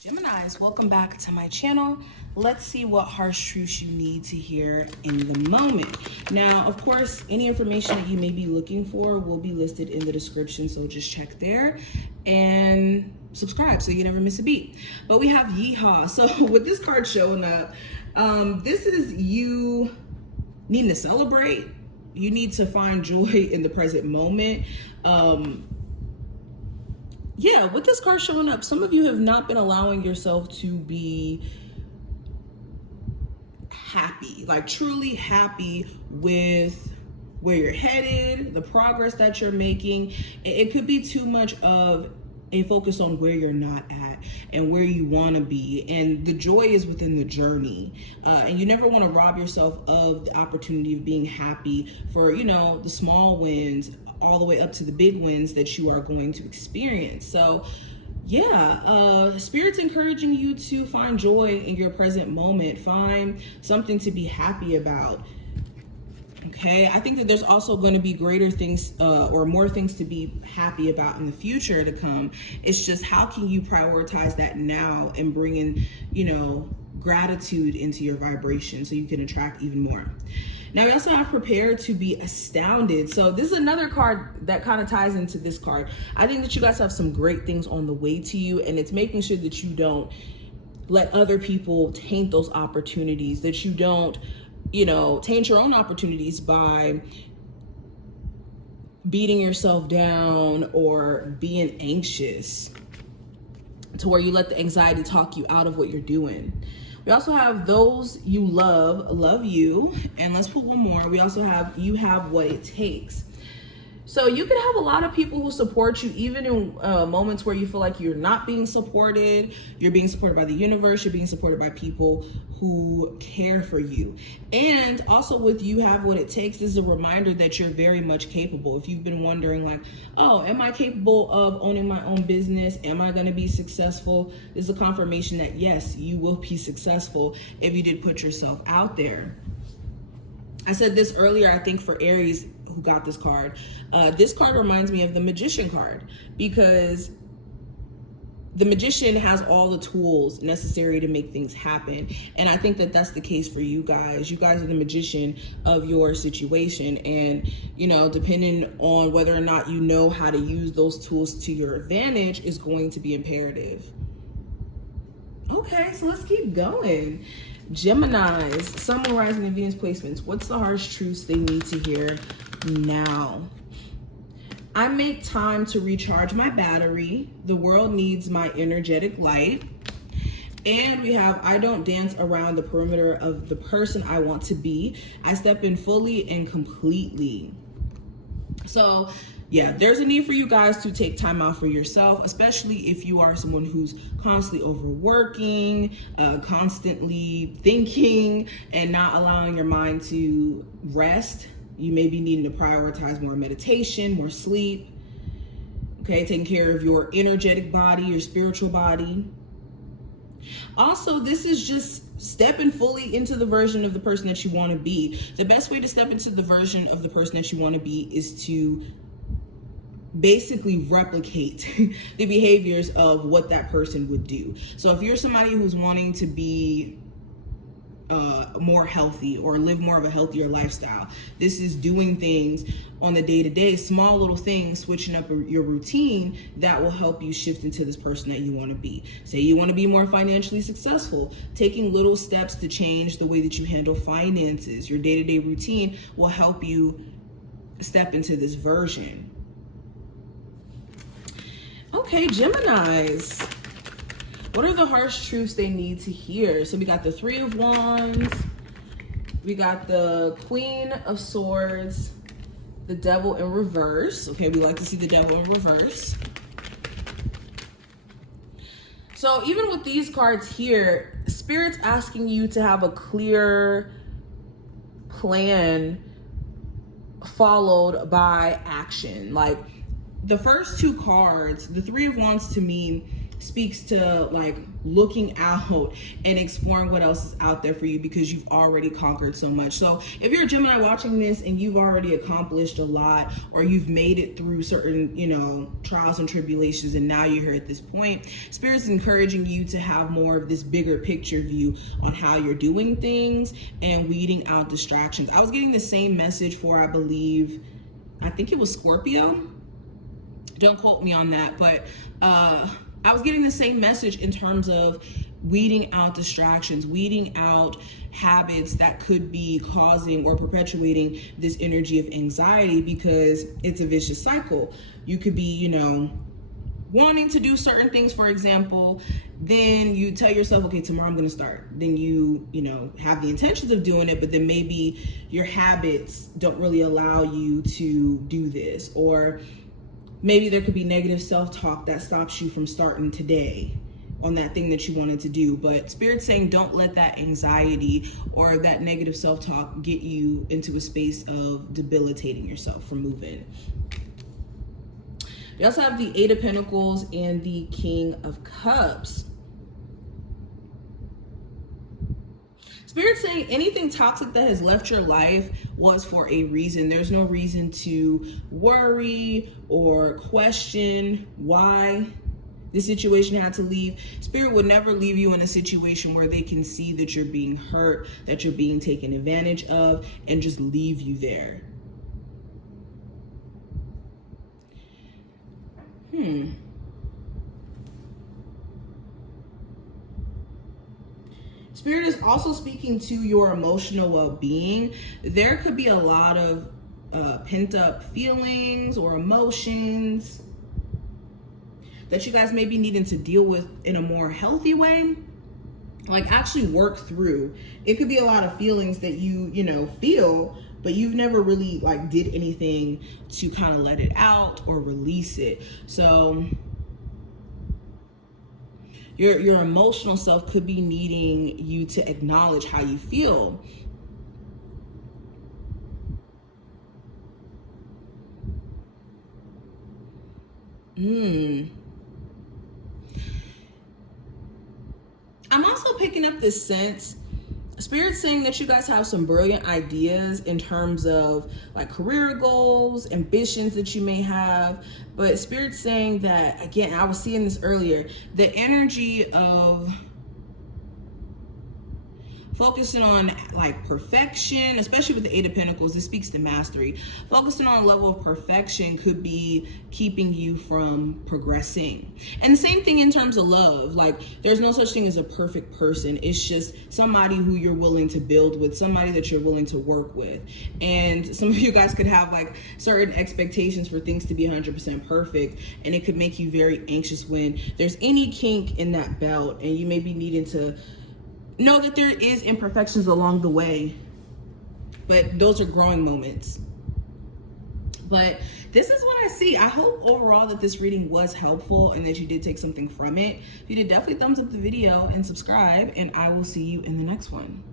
Geminis, welcome back to my channel. Let's see what harsh truths you need to hear in the moment. Now, of course, any information that you may be looking for will be listed in the description, so just check there and subscribe so you never miss a beat. But we have Yeehaw. So with this card showing up, this is you needing to celebrate. You need to find joy in the present moment. Yeah, with this card showing up, some of you have not been allowing yourself to be happy, like truly happy with where you're headed, the progress that you're making. It could be too much of a focus on where you're not at and where you want to be, and the joy is within the journey, and you never want to rob yourself of the opportunity of being happy for, you know, the small wins all the way up to the big wins that you are going to experience. So yeah, Spirit's encouraging you to find joy in your present moment, find something to be happy about. Okay, I think that there's also going to be greater things or more things to be happy about in the future to come. It's just, how can you prioritize that now and bring in, you know, gratitude into your vibration so you can attract even more. Now, we also have prepared to be astounded. So this is another card that kind of ties into this card. I think that you guys have some great things on the way to you, and it's making sure that you don't let other people taint those opportunities, that you don't, you know, taint your own opportunities by beating yourself down or being anxious to where you let the anxiety talk you out of what you're doing. We also have those you love you. And let's put one more. We also have you have what it takes. So you can have a lot of people who support you, even in moments where you feel like you're not being supported. You're being supported by the universe. You're being supported by people who care for you. And also with you have what it takes, this is a reminder that you're very much capable. If you've been wondering like, oh, am I capable of owning my own business? Am I going to be successful? This is a confirmation that yes, you will be successful if you did put yourself out there. I said this earlier, I think, for Aries who got this card. This card reminds me of the Magician card, because the Magician has all the tools necessary to make things happen. And I think that that's the case for you guys. You guys are the magician of your situation. And, you know, depending on whether or not you know how to use those tools to your advantage is going to be imperative. Okay, so let's keep going. Geminis, Sun, Moon, Rising, and Venus placements. What's the harsh truths they need to hear now? I make time to recharge my battery. The world needs my energetic light. And we have, I don't dance around the perimeter of the person I want to be. I step in fully and completely. So yeah, there's a need for you guys to take time out for yourself, especially if you are someone who's constantly overworking, constantly thinking, and not allowing your mind to rest. You may be needing to prioritize more meditation, more sleep, okay, taking care of your energetic body, your spiritual body. Also, this is just stepping fully into the version of the person that you want to be. The best way to step into the version of the person that you want to be is to basically replicate the behaviors of what that person would do. So if you're somebody who's wanting to be more healthy or live more of a healthier lifestyle, this is doing things on the day-to-day, small little things, switching up your routine that will help you shift into this person that you want to be. Say you want to be more financially successful, taking little steps to change the way that you handle finances, your day-to-day routine will help you step into this version. Okay, Geminis, what are the harsh truths they need to hear? So we got the Three of Wands, we got the Queen of Swords, the Devil in reverse. Okay, we like to see the Devil in reverse. So even with these cards here, Spirit's asking you to have a clear plan followed by action. Like, the first two cards, the Three of Wands to me speaks to like looking out and exploring what else is out there for you, because you've already conquered so much. So if you're a Gemini watching this and you've already accomplished a lot, or you've made it through certain, you know, trials and tribulations, and now you're here at this point, Spirit's encouraging you to have more of this bigger picture view on how you're doing things and weeding out distractions. I was getting the same message for, I think it was Scorpio. Don't quote me on that, but I was getting the same message in terms of weeding out distractions, weeding out habits that could be causing or perpetuating this energy of anxiety, because it's a vicious cycle. You could be, you know, wanting to do certain things, for example, then you tell yourself, okay, tomorrow I'm going to start. Then you know, have the intentions of doing it, but then maybe your habits don't really allow you to do this. Or maybe there could be negative self-talk that stops you from starting today on that thing that you wanted to do. But Spirit's saying don't let that anxiety or that negative self-talk get you into a space of debilitating yourself from moving. We also have the Eight of Pentacles and the King of Cups. Spirit's saying anything toxic that has left your life was for a reason. There's no reason to worry or question why the situation had to leave. Spirit would never leave you in a situation where they can see that you're being hurt, that you're being taken advantage of, and just leave you there. Spirit is also speaking to your emotional well-being. There could be a lot of pent up feelings or emotions that you guys may be needing to deal with in a more healthy way, like actually work through. It could be a lot of feelings that you know, feel, but you've never really like did anything to kind of let it out or release it. So your emotional self could be needing you to acknowledge how you feel. I'm also picking up this sense, Spirit's saying that you guys have some brilliant ideas in terms of like career goals, ambitions that you may have. But Spirit's saying that, again, I was seeing this earlier, the energy of focusing on like perfection, especially with the Eight of Pentacles, this speaks to mastery. Focusing on a level of perfection could be keeping you from progressing. And the same thing in terms of love. Like there's no such thing as a perfect person. It's just somebody who you're willing to build with, somebody that you're willing to work with. And some of you guys could have like certain expectations for things to be 100% perfect. And it could make you very anxious when there's any kink in that belt, and you may be needing to know that there is imperfections along the way, but those are growing moments. But this is what I see. I hope overall that this reading was helpful and that you did take something from it. If you did, definitely thumbs up the video and subscribe, and I will see you in the next one.